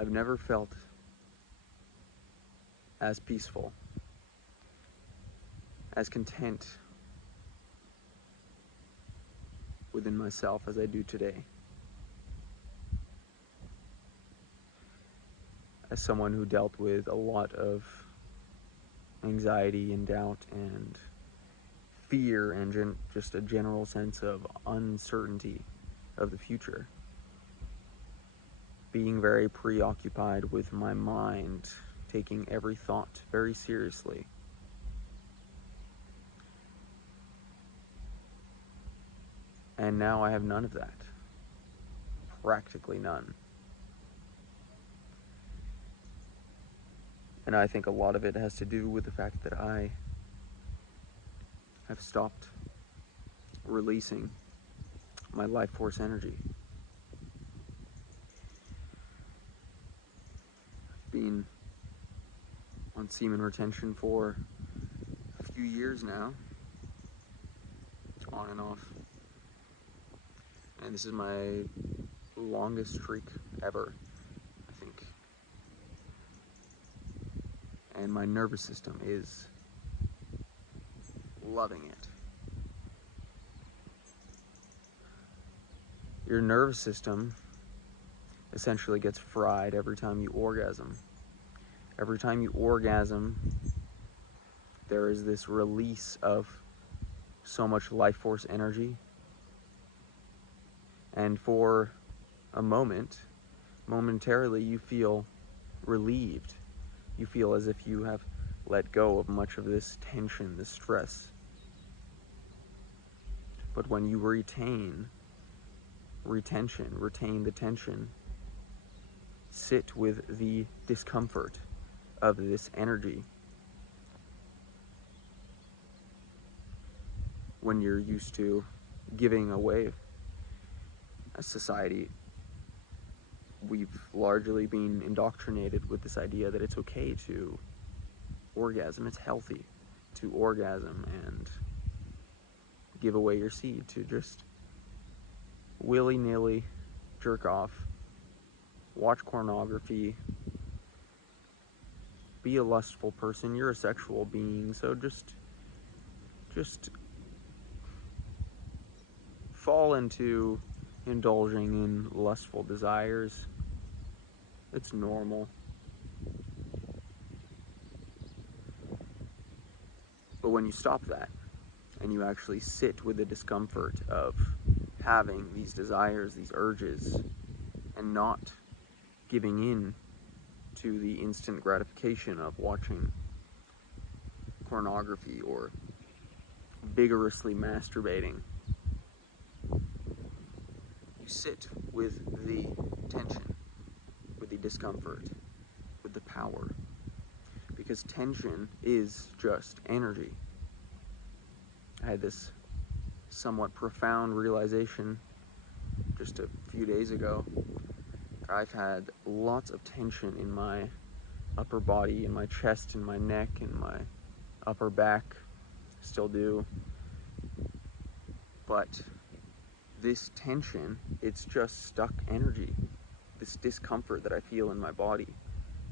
I've never felt as peaceful, as content within myself as I do today. As someone who dealt with a lot of anxiety and doubt and fear and just a general sense of uncertainty of the future, being very preoccupied with my mind, taking every thought very seriously. And now I have none of that. Practically none. And I think a lot of it has to do with the fact that I have stopped releasing my life force energy. I've been on semen retention for a few years now, on and off. And this is my longest streak ever, I think. And my nervous system is loving it. Your nervous system essentially gets fried every time you orgasm. Every time you orgasm, there is this release of so much life force energy. And for a moment, momentarily, you feel relieved. You feel as if you have let go of much of this tension, this stress. But when you retain the tension, sit with the discomfort of this energy. When you're used to giving away, as society, we've largely been indoctrinated with this idea that it's okay to orgasm, it's healthy to orgasm and give away your seed, to just willy-nilly jerk off, watch pornography, be a lustful person. You're a sexual being, so just fall into indulging in lustful desires. It's normal. But when you stop that and you actually sit with the discomfort of having these desires, these urges, and not giving in to the instant gratification of watching pornography or vigorously masturbating, you sit with the tension, with the discomfort, with the power. Because tension is just energy. I had this somewhat profound realization just a few days ago. I've had lots of tension in my upper body, in my chest, in my neck, in my upper back. Still do. But this tension, it's just stuck energy. This discomfort that I feel in my body,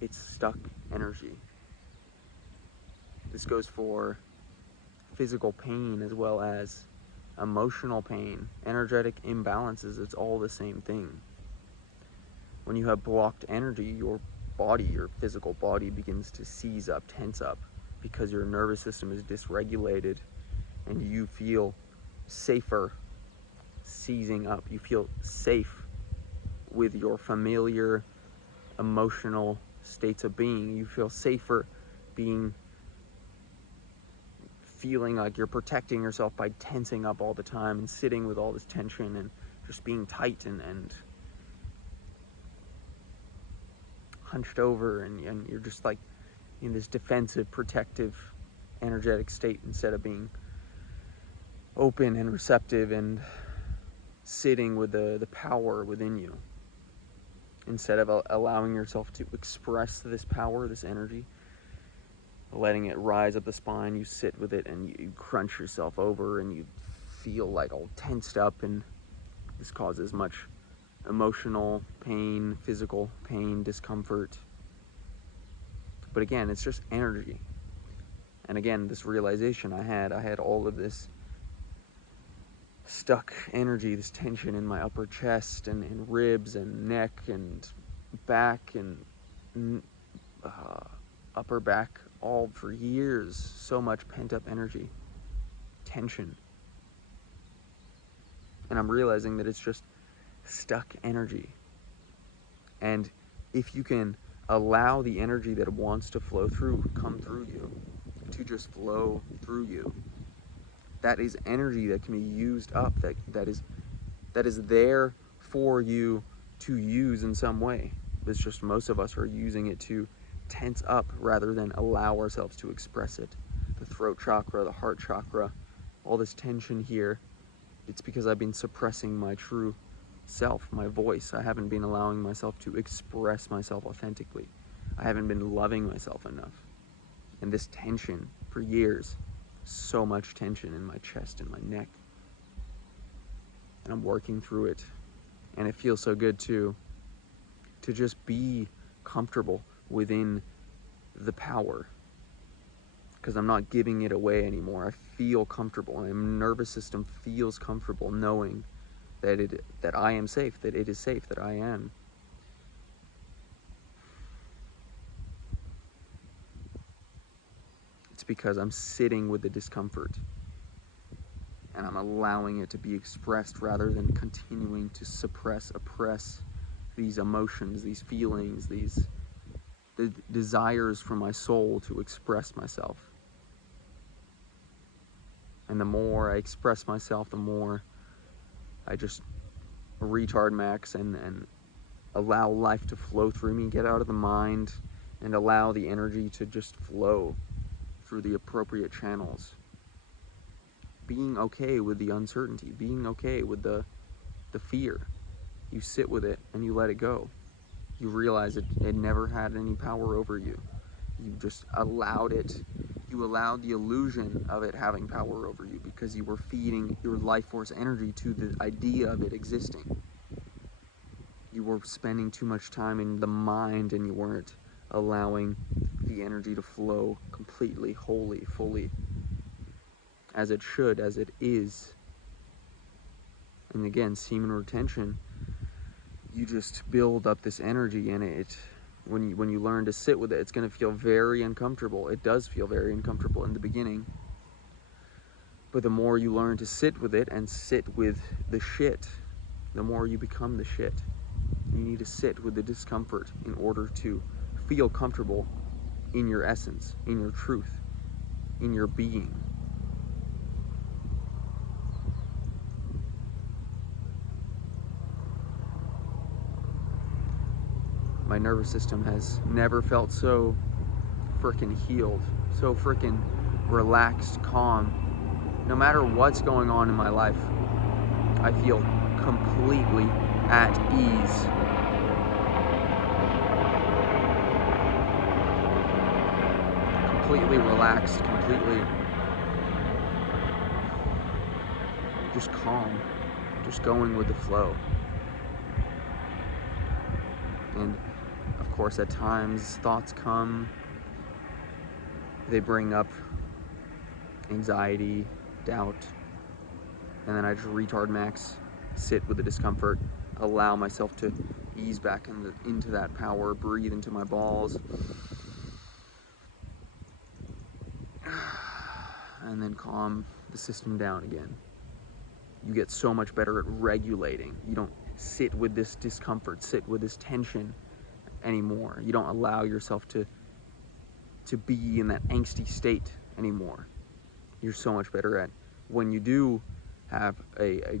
it's stuck energy. This goes for physical pain as well as emotional pain, energetic imbalances. It's all the same thing. When you have blocked energy, your body, your physical body, begins to seize up, tense up, because your nervous system is dysregulated and you feel safer seizing up. You feel safe with your familiar emotional states of being. You feel safer feeling like you're protecting yourself by tensing up all the time and sitting with all this tension and just being tight and hunched over, and you're just like in this defensive, protective, energetic state, instead of being open and receptive and sitting with the power within you. Instead of allowing yourself to express this power, this energy, letting it rise up the spine, you sit with it and you crunch yourself over and you feel like all tensed up, and this causes much emotional pain, physical pain, discomfort. But again, it's just energy. And again, this realization I had all of this stuck energy, this tension in my upper chest and ribs and neck and back and upper back, all for years. So much pent up energy, tension. And I'm realizing that it's just stuck energy. And if you can allow the energy that wants to flow through, come through you, to just flow through you, that is energy that can be used up, that is there for you to use in some way. It's just most of us are using it to tense up rather than allow ourselves to express it. The throat chakra, the heart chakra, all this tension here, it's because I've been suppressing my true self, my voice. I haven't been allowing myself to express myself authentically. I haven't been loving myself enough. And this tension for years, so much tension in my chest and my neck. And I'm working through it. And it feels so good to just be comfortable within the power. Because I'm not giving it away anymore. I feel comfortable. My nervous system feels comfortable knowing that I am safe, that it is safe, that I am. It's because I'm sitting with the discomfort and I'm allowing it to be expressed rather than continuing to suppress, oppress these emotions, these feelings, the desires for my soul to express myself. And the more I express myself, the more I just retard max and allow life to flow through me, get out of the mind, and allow the energy to just flow through the appropriate channels. Being okay with the uncertainty, being okay with the fear. You sit with it and you let it go. You realize it never had any power over you. You just allowed it. You allowed the illusion of it having power over you because you were feeding your life force energy to the idea of it existing. You were spending too much time in the mind and you weren't allowing the energy to flow completely, wholly, fully, as it should, as it is. And again, semen retention, you just build up this energy, and when you learn to sit with it, it's going to feel very uncomfortable. It does feel very uncomfortable in the beginning. But the more you learn to sit with it and sit with the shit, the more you become the shit. You need to sit with the discomfort in order to feel comfortable in your essence, in your truth, in your being. My nervous system has never felt so freaking healed, so freaking relaxed, calm. No matter what's going on in my life, I feel completely at ease. Completely relaxed, completely just calm, just going with the flow. And of course, at times, thoughts come, they bring up anxiety, doubt, and then I just retard max, sit with the discomfort, allow myself to ease back into that power, breathe into my balls, and then calm the system down again. You get so much better at regulating. You don't sit with this discomfort, sit with this tension anymore. You don't allow yourself to be in that angsty state anymore. You're so much better at when you do have a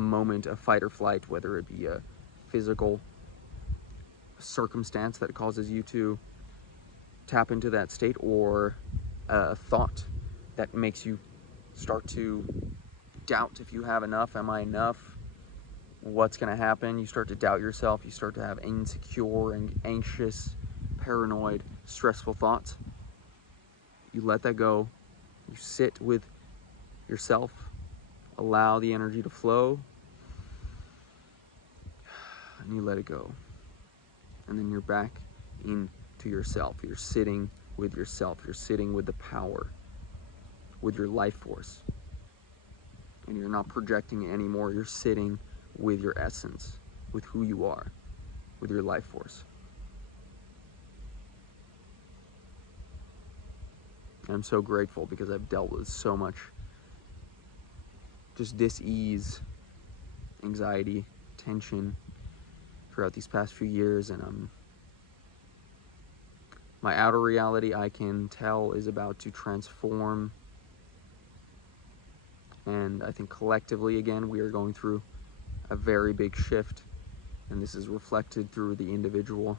moment of fight or flight, whether it be a physical circumstance that causes you to tap into that state, or a thought that makes you start to doubt if you have enough. Am I enough? What's going to happen? You start to doubt yourself. You start to have insecure and anxious, paranoid, stressful thoughts. You let that go. You sit with yourself. Allow the energy to flow. and you let it go. And then you're back into yourself. You're sitting with yourself. You're sitting with the power, with your life force. And you're not projecting it anymore. You're sitting with your essence, with who you are, with your life force. And I'm so grateful because I've dealt with so much just dis-ease, anxiety, tension throughout these past few years, and my outer reality, I can tell, is about to transform. And I think collectively, again, we are going through a very big shift, and this is reflected through the individual.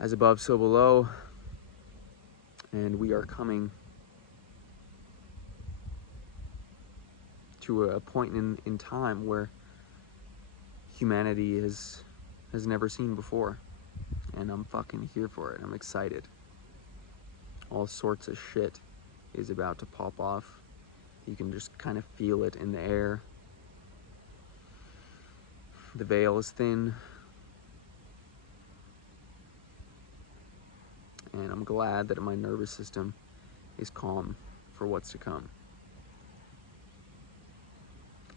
As above, so below, and we are coming to a point in time where humanity has never seen before, and I'm fucking here for it. I'm excited. All sorts of shit is about to pop off. You can just kind of feel it in the air. The veil is thin, and I'm glad that my nervous system is calm for what's to come.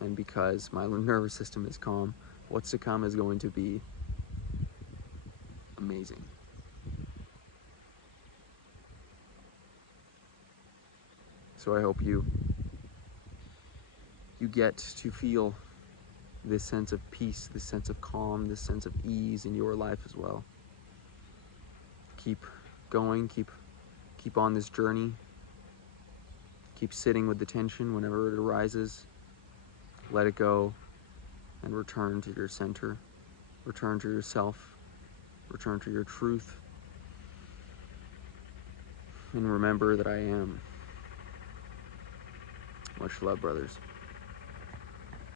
And because my nervous system is calm, what's to come is going to be amazing. So I hope you get to feel this sense of peace, this sense of calm, this sense of ease in your life as well. Keep going, keep on this journey. Keep sitting with the tension whenever it arises. Let it go and return to your center. Return to yourself. Return to your truth. And remember that I am. Much love, brothers.